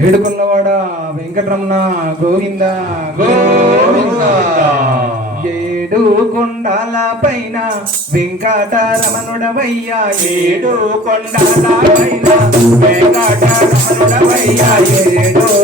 వేడుకున్నవాడ వెంకటరమణ గోవింద? గోవింద. ఏడు కొండల పైన వెంకటరమణుడవయ్యా. ఏడు కొండల పైన వెంకటరమణుడవయ్యా. ఏడు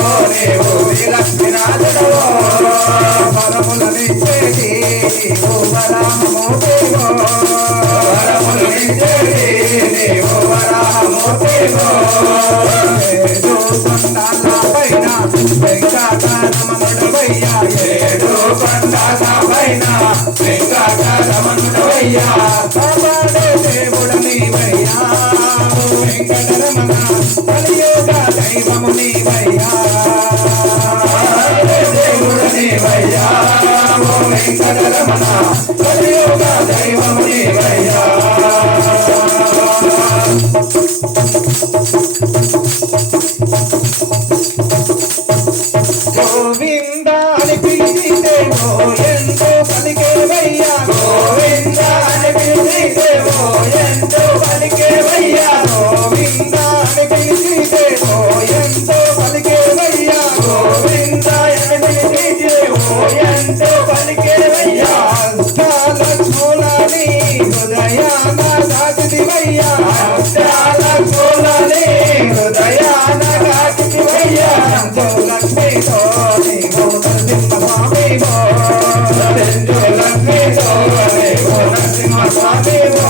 దేవుడి లక్ష్మీనాథుడు వరములనిచ్చేది నీవు వరాహము దేవో వరములనిచ్చేది నీవు వరాహము దేవో ఏడు కొండాల పైన వెంకటారమణుడవయ్యా ఏడు కొండాల పైన వెంకటారమణుడవయ్యా కాపాడే దేవుడు నీవయ్యా వెంకటరమణ కలియోగ దైవము నీవయ్యా. చదరమణ దైవముని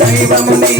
దైవము దైవము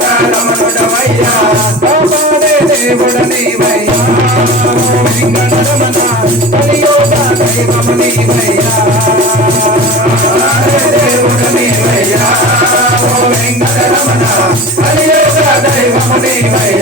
కాలమనుడవయ్యా కాపాడే దేవుడ నీవయ్యా వెంకటరమణ కలియోగా దైవము నీవయ్యా.